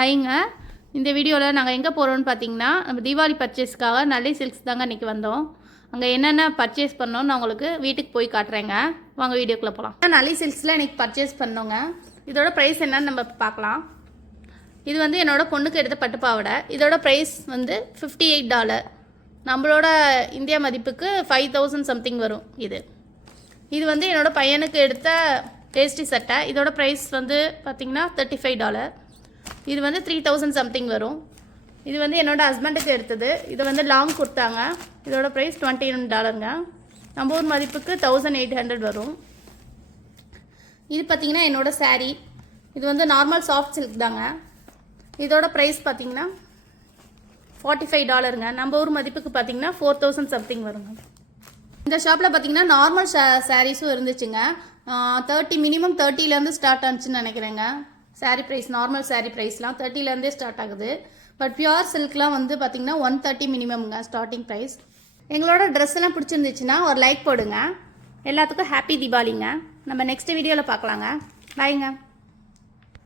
ஹைங்க, இந்த வீடியோவில் நாங்கள் எங்கே போகிறோன்னு பார்த்தீங்கன்னா நம்ம தீபாவளி பர்ச்சேஸ்க்காக நல்லி சில்க்ஸ் தாங்க இன்றைக்கி வந்தோம். அங்கே என்னென்ன பர்ச்சேஸ் பண்ணோன்னு நான் உங்களுக்கு வீட்டுக்கு போய் காட்டுறேங்க. வாங்க வீடியோக்குள்ளே போகலாம். நல்லி சில்க்ஸில் இன்றைக்கி பர்ச்சேஸ் பண்ணோங்க. இதோட ப்ரைஸ் என்னன்னு நம்ம பார்க்கலாம். இது வந்து என்னோட பொண்ணுக்கு எடுத்த பட்டுப்பாவடை. இதோட ப்ரைஸ் வந்து $58. நம்மளோட இந்தியா மதிப்புக்கு 5000 சம்திங் வரும். இது வந்து என்னோடய பையனுக்கு எடுத்த டேஸ்டி சட்டை. இதோட ப்ரைஸ் வந்து பார்த்திங்கன்னா $35. இது வந்து 3000 சம்திங் வரும். இது வந்து என்னோடய ஹஸ்பண்டுக்கு எடுத்தது. இது வந்து லாங் கொடுத்தாங்க. இதோட ப்ரைஸ் $21ங்க. நம்ம ஊர் மதிப்புக்கு 1800 வரும். இது பார்த்திங்கன்னா என்னோடய சாரீ. இது வந்து நார்மல் சாஃப்ட் சில்க் தாங்க. இதோட ப்ரைஸ் பார்த்திங்கன்னா $45ங்க. நம்ம ஊர் மதிப்புக்கு பார்த்திங்கன்னா 4000 சம்திங் வருங்க. இந்த ஷாப்பில் பார்த்திங்கன்னா நார்மல் சாரீஸும் இருந்துச்சுங்க. 30 மினிமம் 30லேருந்து ஸ்டார்ட் ஆனிச்சுன்னு நினைக்கிறேங்க. சாரீ ப்ரைஸ் நார்மல் சாரீ ப்ரைஸ்லாம் 30லேருந்தே ஸ்டார்ட் ஆகுது. பட் பியூர் சில்க்லாம் வந்து பார்த்திங்கன்னா 130 மினிமம்ங்க ஸ்டார்டிங் ப்ரைஸ். எங்களோட ட்ரெஸ் எல்லாம் பிடிச்சிருந்துச்சுன்னா ஒரு லைக் போடுங்க. எல்லாத்துக்கும் ஹாப்பி தீபாவளிங்க. நம்ம நெக்ஸ்ட் வீடியோவில் பார்க்கலாங்க. பாய்ங்க.